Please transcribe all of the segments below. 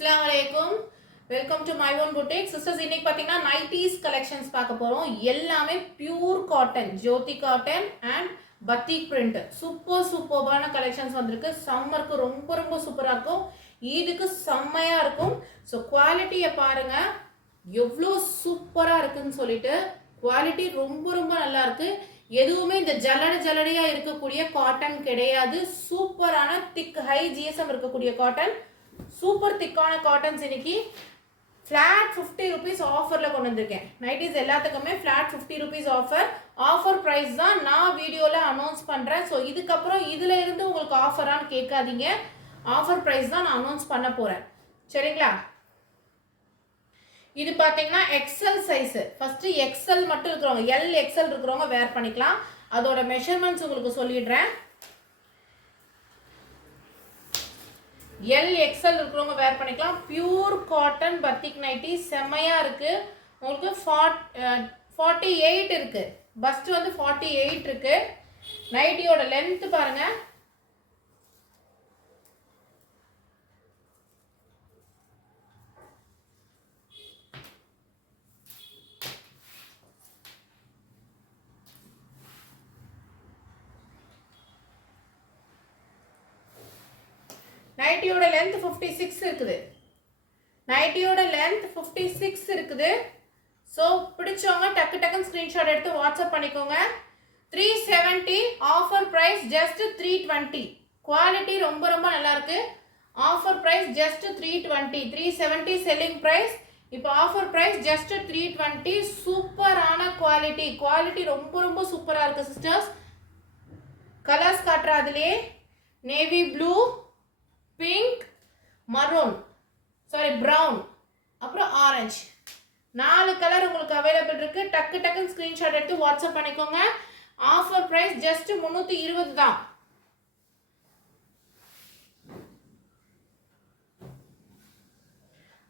Assalamu alaikum. Welcome to my own boutique. Sisters, இன்னைக்கு பாத்தீங்கன்னா 90s collections பார்க்க போறோம். எல்லாமே pure cotton, Jothi cotton and batik print. சூப்பரான collections வந்திருக்கு. சம்மருக்கு ரொம்ப சூப்பரா இருக்கும். இதுக்கு செம்மையா இருக்கும். சோ குவாலிட்டியை பாருங்க. எவ்வளோ சூப்பரா இருக்குன்னு சொல்லிட்டு குவாலிட்டி ரொம்ப நல்லா இருக்கு. எதுவுமே இந்த ஜலடையா இருக்கக்கூடிய காட்டன் கிடையாது. சூப்பரான திக் ஹை ஜிஎஸ்எம் இருக்கக்கூடிய காட்டன். சூப்பர் திக்கான காட்டன்ஸ் இன்னைக்கு ஃபிளாட் 50 rupees ஆஃபர்ல கொண்டு வந்திருக்கேன். நைட்டிஸ் எல்லாத்துக்குமே ஃபிளாட் 50 rupees ஆஃபர் பிரைஸ் தான் நான் வீடியோல அனௌன்ஸ் பண்றேன். ஸோ இதுக்கப்புறம் இதுல இருந்து உங்களுக்கு ஆஃபரான்னு கேட்காதீங்க. ஆஃபர் பிரைஸ் தான் நான் அனௌன்ஸ் பண்ண போறேன். சரிங்களா? இது பாத்தீங்கன்னா எக்ஸல் சைஸ். ஃபர்ஸ்ட் எக்ஸல் மட்டும் இருக்கிறவங்க, எல் எக்ஸல் இருக்கிறவங்க வேர் பண்ணிக்கலாம். அதோட மெஷர்மெண்ட்ஸ் உங்களுக்கு சொல்லிடுறேன். எல் எக்ஸல் இருக்கிறவங்க வேர் பண்ணிக்கலாம். பியூர் காட்டன் பத்திக் நைட்டி செம்மையா இருக்கு. உங்களுக்கு 48 இருக்கு. பஸ்ட் வந்து 48 இருக்கு. நைட்டியோட லென்த் பாருங்க. நைட்டியோட லென்த் 56 இருக்குது. நைட்டியோட லென்த் 56 இருக்குது. ஸோ பிடிச்சவங்க டக்குன்னு ஸ்க்ரீன்ஷாட் எடுத்து வாட்ஸ்அப் பண்ணிக்கோங்க. 370 ஆஃபர் ப்ரைஸ் ஜஸ்ட் 320. குவாலிட்டி ரொம்ப நல்லா இருக்கு. Offer price just 320. 370 selling price. இப்போ ஆஃபர் ப்ரைஸ் ஜஸ்ட் 320. சூப்பரான குவாலிட்டி ரொம்ப சூப்பராக இருக்கு சிஸ்டர்ஸ். கலர்ஸ் காட்டுற அதுலேயே navy blue, pink, maroon, brown, அப்புறம் ஆரஞ்சு, 4 கலர் உங்களுக்கு அவைலபிள் இருக்கு. டக்குன்னு ஸ்கிரீன்ஷாட் எடுத்து வாட்ஸ்அப் பண்ணிக்கோங்க. ஆஃபர் பிரைஸ் ஜஸ்ட் 320 தான்.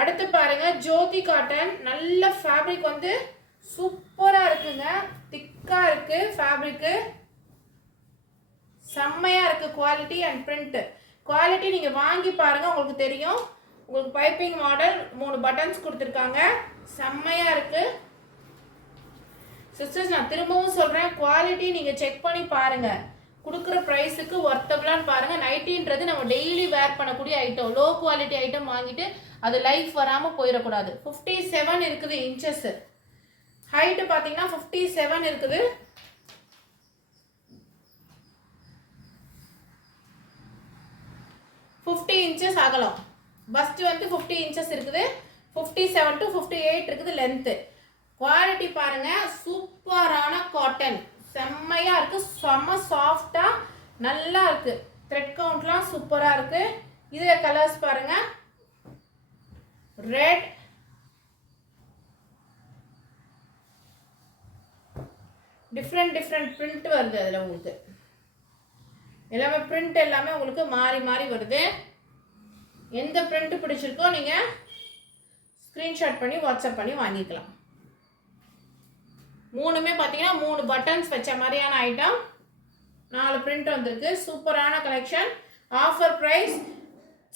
அடுத்து பாருங்க ஜோதி காட்டன். நல்ல ஃபேப்ரிக் வந்து சூப்பரா இருக்குங்க. திக்கா இருக்கு ஃபேப்ரிக். செம்மையா இருக்கு குவாலிட்டி அண்ட் பிரிண்ட். குவாலிட்டி நீங்க வாங்கி பாருங்க, உங்களுக்கு தெரியும். உங்களுக்கு பைப்பிங் மாடல் 3 பட்டன்ஸ் கொடுத்துருக்காங்க. செம்மையா இருக்கு சிஸ்டர்ஸ். நான் திரும்பவும் சொல்றேன், குவாலிட்டி நீங்க செக் பண்ணி பாருங்க. கொடுக்குற ப்ரைஸுக்கு ஒர்த்தபிளான்னு பாருங்க. நைட்டின்றது நம்ம டெய்லி வேர் பண்ணக்கூடிய ஐட்டம். லோ குவாலிட்டி ஐட்டம் வாங்கிட்டு அது லைஃப் வராம போயிடக்கூடாது. 57 இருக்குது இன்ச்சஸ். ஹைட்டு பார்த்தீங்கன்னா 57 இருக்குது. 50 inches அகலம். பஸ்ட் வந்து 50 inches இருக்குது. 57 to 58 இருக்குது லென்த். குவாலிட்டி பாருங்க. சூப்பரான காட்டன். செம்மையா இருக்கு. செம்ம சாஃப்டா நல்லா இருக்கு. த்ரெட் கவுண்ட்லாம் சூப்பரா இருக்கு. இதுல கலர்ஸ் பாருங்க. ரெட், டிஃப்ரெண்ட் பிரிண்ட் வருது அதுல உங்களுக்கு. எல்லாமே பிரிண்ட் எல்லாமே உங்களுக்கு மாறி வருது. எந்த பிரிண்ட் பிடிச்சிருக்கோ நீங்க ஸ்கிரீன்ஷாட் பண்ணி வாட்ஸ்அப் பண்ணி வாங்கிக்கலாம். மூணுமே பார்த்தீங்கன்னா 3 பட்டன்ஸ் வச்ச மாதிரியான ஐட்டம். 4 பிரிண்ட் வந்திருக்கு. சூப்பரான collection. Offer price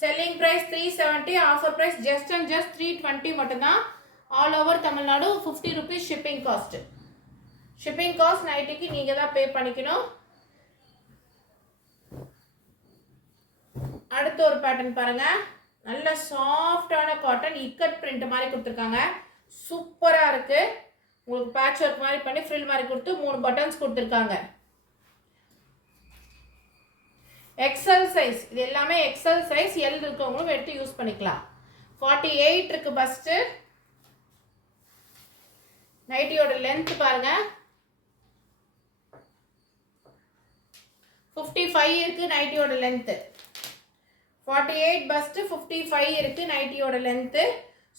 selling price 370. Offer price just 320 மட்டும்தான். All over Tamil Nadu 50 rupees shipping cost. Shipping cost நைட்டுக்கு நீங்க தான் பே பண்ணிக்கணும். அடுத்த ஒரு பேட்டர்ன் பாருங்க. நல்ல சாஃப்டான காட்டன் இக்கட் பிரிண்ட் மாதிரி கொடுத்துருக்காங்க. சூப்பரா இருக்கு. உங்களுக்கு பேட்ச் ஒர்க் மாதிரி பண்ணி ஃப்ரில் மாதிரி கொடுத்து 3 பட்டன்ஸ் கொடுத்துருக்காங்க. XL size. இது எல்லாமே எக்ஸல் சைஸ். எல் இருக்கவங்களும் எடுத்து யூஸ் பண்ணிக்கலாம். 48 இருக்கு பஸ்ட். நைட்டியோட லென்த் பாருங்க. 55 இருக்கு நைட்டியோட லென்த். 48 பஸ்ட், 55 இருக்கு நைட்டியோட லென்த்.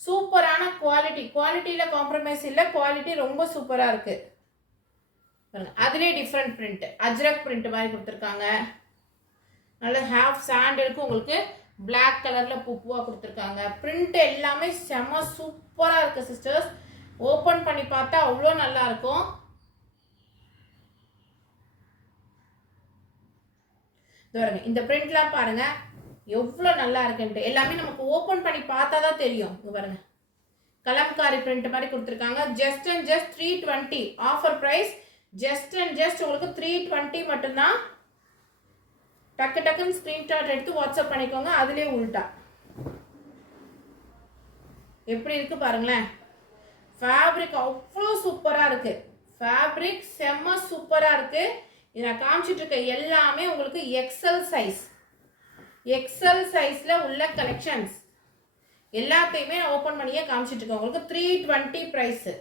சூப்பரான குவாலிட்டியில காம்ப்ரமைஸ் இல்லை. குவாலிட்டி ரொம்ப சூப்பரா இருக்கு. அதுலேயே டிஃப்ரெண்ட் பிரிண்ட், அஜ்ரக் பிரிண்ட் மாதிரி கொடுத்துருக்காங்க. நல்ல ஹாஃப் சாண்ட் இருக்கு. உங்களுக்கு பிளாக் கலர்ல பூவா கொடுத்துருக்காங்க. பிரிண்ட் எல்லாமே செம்ம சூப்பரா இருக்கு சிஸ்டர்ஸ். ஓப்பன் பண்ணி பார்த்தா அவ்வளோ நல்லா இருக்கும். இந்த பிரிண்ட்லாம் பாருங்க. எவ்வளோ நல்லா இருக்குன்ட்டு எல்லாமே நமக்கு ஓப்பன் பண்ணி பார்த்தா தான் தெரியும். இங்கே பாருங்க, கலம்காரி பிரிண்ட் மாதிரி கொடுத்துருக்காங்க. Just and just 320 offer price. Just and just உங்களுக்கு 320 மட்டும்தான். டக்கு டக்குன்னு ஸ்க்ரீன்ஷாட் எடுத்து வாட்ஸ்அப் பண்ணிக்கோங்க. அதுலேயே உள்டா எப்படி இருக்கு பாருங்களேன். ஃபேப்ரிக் அவ்வளோ சூப்பராக இருக்கு. ஃபேப்ரிக் செம்ம சூப்பராக இருக்கு. இது நான் காமிச்சிட்டு இருக்க எல்லாமே உங்களுக்கு எக்ஸல் சைஸ். எக்ஸல் சைஸில் உள்ள கலெக்ஷன்ஸ் எல்லாத்தையுமே நான் ஓப்பன் பண்ணியே காமிச்சிட்டு இருக்கேன். உங்களுக்கு 320 ப்ரைஸு.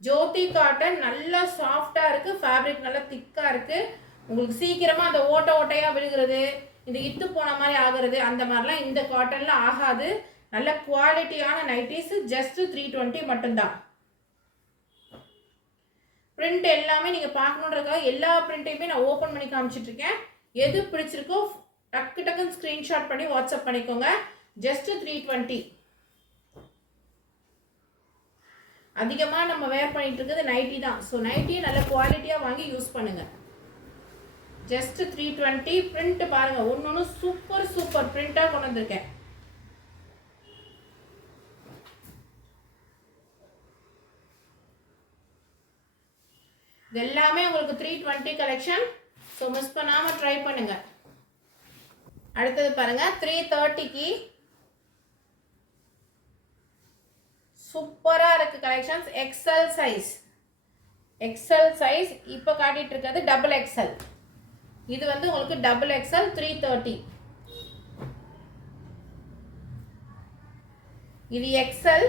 ஜோதி காட்டன் நல்லா சாஃப்டாக இருக்குது. ஃபேப்ரிக் நல்லா திக்காக இருக்குது. உங்களுக்கு சீக்கிரமாக அந்த ஓட்டையாக விழுகிறது, இந்த இத்து போன மாதிரி ஆகிறது, அந்த மாதிரிலாம் இந்த காட்டனில் ஆகாது. நல்ல குவாலிட்டியான நைட்டிஸு. ஜஸ்ட் 320 மட்டும்தான். பிரிண்ட் எல்லாமே நீங்கள் பார்க்கணுன்றதுக்காக எல்லா பிரிண்ட்டையுமே நான் ஓப்பன் பண்ணி காமிச்சிட்ருக்கேன். எது பிடிச்சிருக்கோ டக்கு டக்குன்னு ஸ்க்ரீன்ஷாட் பண்ணி வாட்ஸ்அப் பண்ணிக்கோங்க. ஜஸ்ட் 320. அதிகமாக நம்ம வேர் பண்ணிட்டு இருக்கிறது நைட்டி தான். ஸோ நைட்டியை நல்ல குவாலிட்டியாக வாங்கி யூஸ் பண்ணுங்கள். ஜஸ்ட் 320. பிரிண்ட் பாருங்கள், ஒன்று சூப்பர் சூப்பர் பிரிண்ட்டாக கொண்டு வந்திருக்கேன். இது எல்லாமே உங்களுக்கு 320 கலெக்ஷன். ஸோ மிஸ் பண்ணாமல் ட்ரை பண்ணுங்க. அடுத்தது பாருங்க, 330க்கு சூப்பராக இருக்கு collections. XL size. XL size இப்போ காட்டிட்டு இருக்கிறது டபுள் எக்ஸல். இது வந்து உங்களுக்கு டபுள் எக்ஸல் 330. இது எக்ஸல்.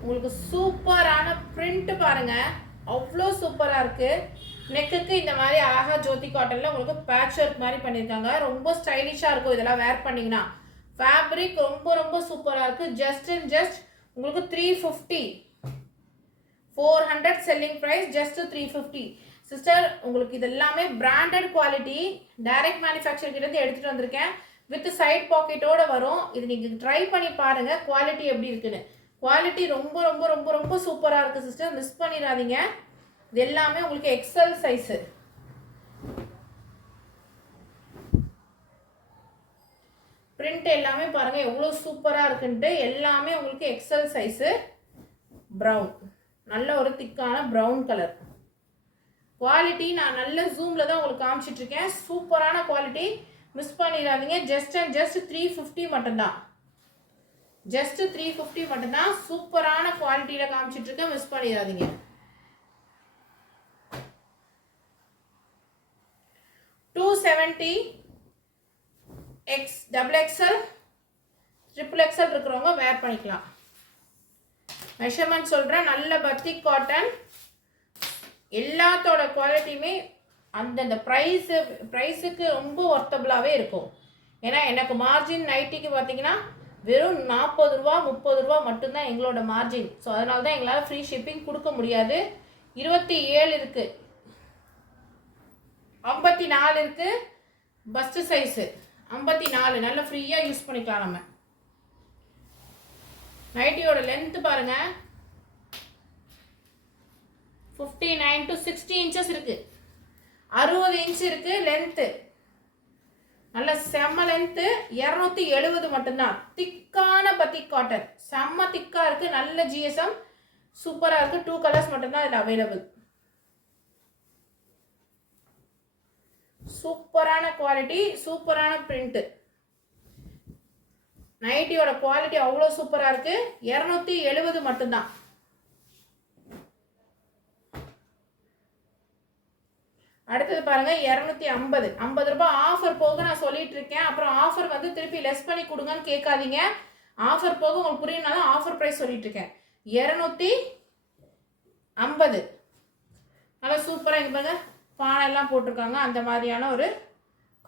உங்களுக்கு சூப்பரான பிரிண்ட் பாருங்க, அவ்வளோ சூப்பராக இருக்குது. நெக்குக்கு இந்த மாதிரி அழகாக ஜோதி காட்டனில் உங்களுக்கு பேட்ச் ஒர்க் மாதிரி பண்ணியிருக்காங்க. ரொம்ப ஸ்டைலிஷாக இருக்கும் இதெல்லாம் வேர் பண்ணிங்கன்னா. ஃபேப்ரிக் ரொம்ப ரொம்ப சூப்பராக இருக்குது. ஜஸ்ட் அண்ட் ஜஸ்ட் உங்களுக்கு 350. 400 செல்லிங் ப்ரைஸ். ஜஸ்ட் 350. சிஸ்டர், உங்களுக்கு இது எல்லாமே பிராண்டட் குவாலிட்டி. டைரக்ட் மேனுஃபேக்சர் கிட்ட எடுத்துகிட்டு வந்திருக்கேன். வித் சைட் பாக்கெட்டோடு வரும். இது நீங்கள் ட்ரை பண்ணி பாருங்கள் குவாலிட்டி எப்படி இருக்குன்னு. குவாலிட்டி ரொம்ப ரொம்ப ரொம்ப ரொம்ப சூப்பராக இருக்குது சிஸ்டர். மிஸ் பண்ணிடாதீங்க. இது எல்லாமே உங்களுக்கு எக்ஸல் சைஸு. பிரிண்ட் எல்லாமே பாருங்கள் எவ்வளோ சூப்பராக இருக்குன்ட்டு. எல்லாமே உங்களுக்கு எக்ஸல் சைஸு. ப்ரௌன், நல்ல ஒரு திக்கான ப்ரௌன் கலர். குவாலிட்டி நான் நல்ல ஜூமில் தான் உங்களுக்கு காமிச்சிட்ருக்கேன். சூப்பரான குவாலிட்டி. மிஸ் பண்ணிடாதீங்க. ஜஸ்ட் அண்ட் ஜஸ்ட் 350 மட்டும்தான். ஜஸ்ட் 350 மட்டும்தான். சூப்பரான குவாலிட்டியில் காமிச்சிட்ருக்கேன். மிஸ் பண்ணிடாதீங்க. $270 டபுள் எக்ஸ்எல் ட்ரிபிள் எக்ஸ்எல் இருக்கிறவங்க வேர் பண்ணிக்கலாம். மெஷர்மெண்ட் சொல்கிறேன். நல்ல பத்திக் காட்டன். எல்லாத்தோட குவாலிட்டியுமே அந்தந்த ப்ரைஸுக்கு ரொம்ப ஒர்த்தபுளாகவே இருக்கும். ஏன்னா எனக்கு மார்ஜின் நைட்டிக்கு பார்த்தீங்கன்னா வெறும் 40 ரூபா 30 ரூபா மட்டும்தான் எங்களோட மார்ஜின். ஸோ அதனால தான் எங்களால் ஃப்ரீ ஷிப்பிங் கொடுக்க முடியாது. 27 இருக்குது, 54 இருக்குது. First size 54. நல்லா ஃப்ரீயாக யூஸ் பண்ணிக்கலாம் நம்ம. நைட்டியோட லென்த்து பாருங்கள், 59 to 60 இன்ச்சஸ் இருக்குது. 60 இன்ச் இருக்குது லென்த்து. நல்ல செம்ம லென்த்து. 270 மட்டும்தான். திக்கான பத்திக் காட்டன். செம்ம திக்காக இருக்குது. நல்ல ஜிஎஸ்எம். சூப்பராக இருக்குது. 2 கலர்ஸ் மட்டும்தான் இதில் அவைலபிள். சூப்பரான குவாலிட்டி, சூப்பரான பிரிண்ட்டு. நைட்டியோட குவாலிட்டி அவ்வளோ சூப்பராக இருக்குது. 270 மட்டும்தான். அடுத்தது பாருங்க, 250. 50 ரூபாய் ஆஃபர் போக நான் சொல்லிட்டு இருக்கேன். அப்புறம் ஆஃபர் வந்து திருப்பி லெஸ் பண்ணி கொடுங்கன்னு கேட்காதீங்க. ஆஃபர் போக உங்களுக்கு புரியணும்னாலும் ஆஃபர் ப்ரைஸ் சொல்லிட்டு இருக்கேன். 250. நல்லா சூப்பராக இங்கே பாருங்க பானை எல்லாம் போட்டிருக்காங்க. அந்த மாதிரியான ஒரு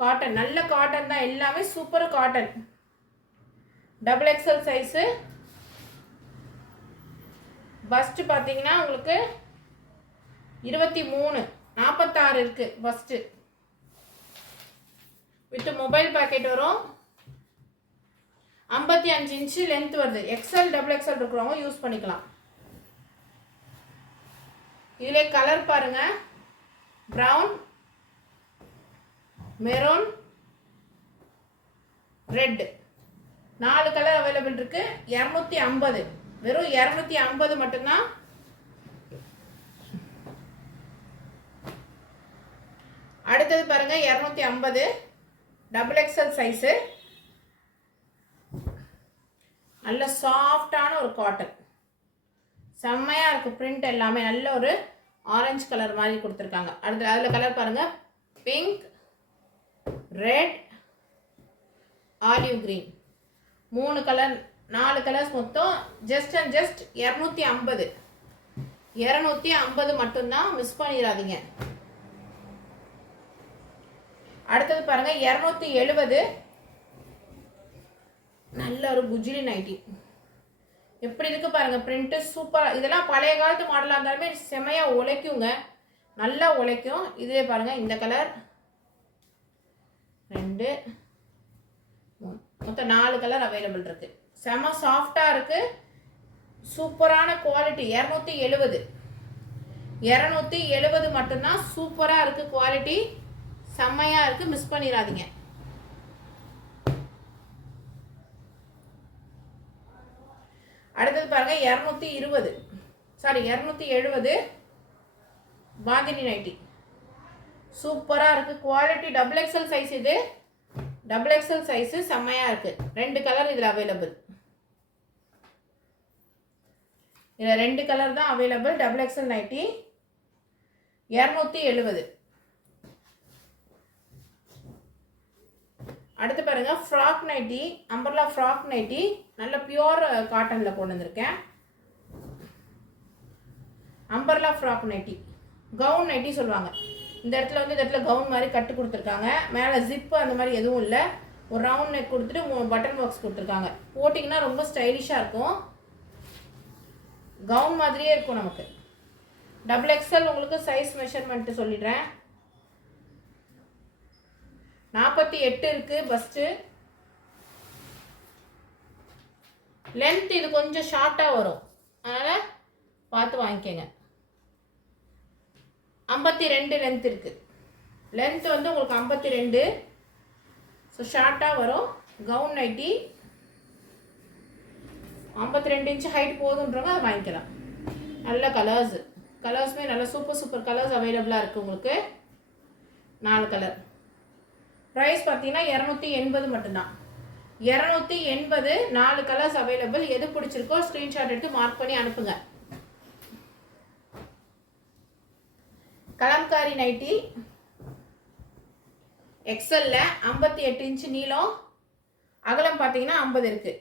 காட்டன். நல்ல காட்டன் தான். எல்லாமே super cotton. Double XL size. First பார்த்தீங்கன்னா உங்களுக்கு 23 46 இருக்கு. ஃபஸ்ட்டு வித் மொபைல் பேக்கெட் வரும். 55 இன்ச்சு லென்த் வருது. எக்ஸ்எல் டபுள் எக்ஸ்எல் இருக்கிறவங்க யூஸ் பண்ணிக்கலாம். இதிலே கலர் பாருங்க, brown, maroon, red 4 colour available இருக்கு. 250, வெறும் 250 மட்டும்தான். அடுத்தது பாருங்க 250 டபுள் எக்ஸல் சைஸு, நல்ல சாஃப்டான ஒரு காட்டன், செம்மையா இருக்கு. பிரிண்ட் எல்லாமே நல்ல ஒரு ஆரஞ்சு கலர் மாதிரி கொடுத்துருக்காங்க. அடுத்து அதில் கலர் பாருங்க, pink, red, olive green, 3 colour 4 colours மொத்தம் ஜஸ்ட் அண்ட் ஜஸ்ட் 250 மட்டும்தான், மிஸ் பண்ணிடாதீங்க. அடுத்தது பாருங்க 270 நல்ல ஒரு குஜிலி நைட்டி. எப்படி இருக்கு பாருங்க, பிரிண்ட் சூப்பராக. இதெல்லாம் பழைய காலத்து மாடலாக இருந்தாலுமே செமையா உழைக்குங்க, நல்லா உழைக்கும். இதே பாருங்க இந்த கலர் 2 3 மொத்தம் 4 கலர் அவைலபிள் இருக்கு. செம சாஃப்டா இருக்கு, சூப்பரான குவாலிட்டி. 270 மட்டும்தான், சூப்பரா இருக்கு குவாலிட்டி, செம்மையா இருக்கு, மிஸ் பண்ணிடாதீங்க. அடுத்தது பாருங்க 270 பாந்தினி நைட்டி, சூப்பரா இருக்கு குவாலிட்டி. டபுள் எக்ஸல் சைஸ், இது டபுள் எக்ஸல் சைஸ், செம்மையா இருக்கு. 2 கலர் இதுல அவைலபிள், இதுல 2 கலர் தான் அவைலபிள். Double XL nightie 270. அடுத்து பாருங்க frock nighty, umbrella frock nighty, நல்ல பியூர் காட்டனில் கொண்டு வந்திருக்கேன். Umbrella frock nighty, gown nighty சொல்லுவாங்க. இந்த இடத்துல வந்து இந்த இடத்துல கவுன் மாதிரி கட்டு கொடுத்துருக்காங்க. மேலே ஜிப்பு அந்த மாதிரி எதுவும் இல்லை, ஒரு ரவுண்ட் நெக் கொடுத்துட்டு 3 பட்டன் பாக்ஸ் கொடுத்துருக்காங்க. போட்டிங்கன்னா ரொம்ப ஸ்டைலிஷாக இருக்கும், கவுன் மாதிரியே இருக்கும் நமக்கு. டபுள் எக்ஸல் உங்களுக்கு சைஸ் மெஷர்மெண்ட்டு சொல்லிடுறேன். 48 இருக்கு பஸ்ட்டு. லென்த் இது கொஞ்சம் ஷார்ட்டாக வரும், அதனால் பார்த்து வாங்கிக்கோங்க. 52 லென்த் இருக்கு. லென்த் வந்து உங்களுக்கு 52, ஸோ ஷார்ட்டாக வரும். கவுன் நைட்டி 52 இன்ச்சு ஹைட் போதுன்றவங்க அதை வாங்கிக்கலாம். நல்ல கலர்ஸுமே நல்ல சூப்பர் கலர்ஸ் அவைலபிளாக இருக்குது உங்களுக்கு. 4 கலர். ப்ரைஸ் பார்த்தீங்கன்னா 280 மட்டும்தான். 280, 4 கலர்ஸ் அவைலபிள். எது பிடிச்சிருக்கோ ஸ்க்ரீன்ஷாட் எடுத்து மார்க் பண்ணி அனுப்புங்க. கலம்காரி நைட்டி எக்ஸல்ல 58 இன்ச்சு நீளம், அகலம் பார்த்தீங்கன்னா 50 இருக்கு.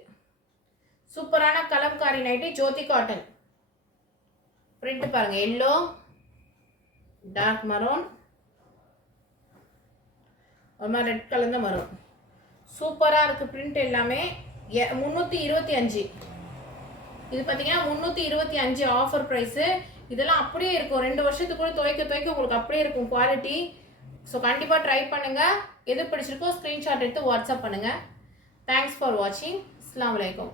சூப்பரான கலம்காரி நைட்டி, ஜோதி காட்டன். பிரிண்ட் பாருங்க, எல்லோ, டார்க் மரூன், ஒரு மாதிரி ரெட் கலர் தான் வரும். சூப்பராக இருக்குது பிரிண்ட் எல்லாமே. 325. இது பார்த்தீங்கன்னா 325 ஆஃபர் ப்ரைஸு. இதெல்லாம் அப்படியே இருக்கும், 2 வருஷத்துக்கு கூட துவைக்க உங்களுக்கு அப்படியே இருக்கும் குவாலிட்டி. ஸோ கண்டிப்பாக ட்ரை பண்ணுங்கள். எது பிடிச்சிருக்கோ ஸ்க்ரீன்ஷாட் எடுத்து வாட்ஸ்அப் பண்ணுங்கள். தேங்க்ஸ் ஃபார் வாட்சிங். அஸ்ஸலாமு அலைக்கும்.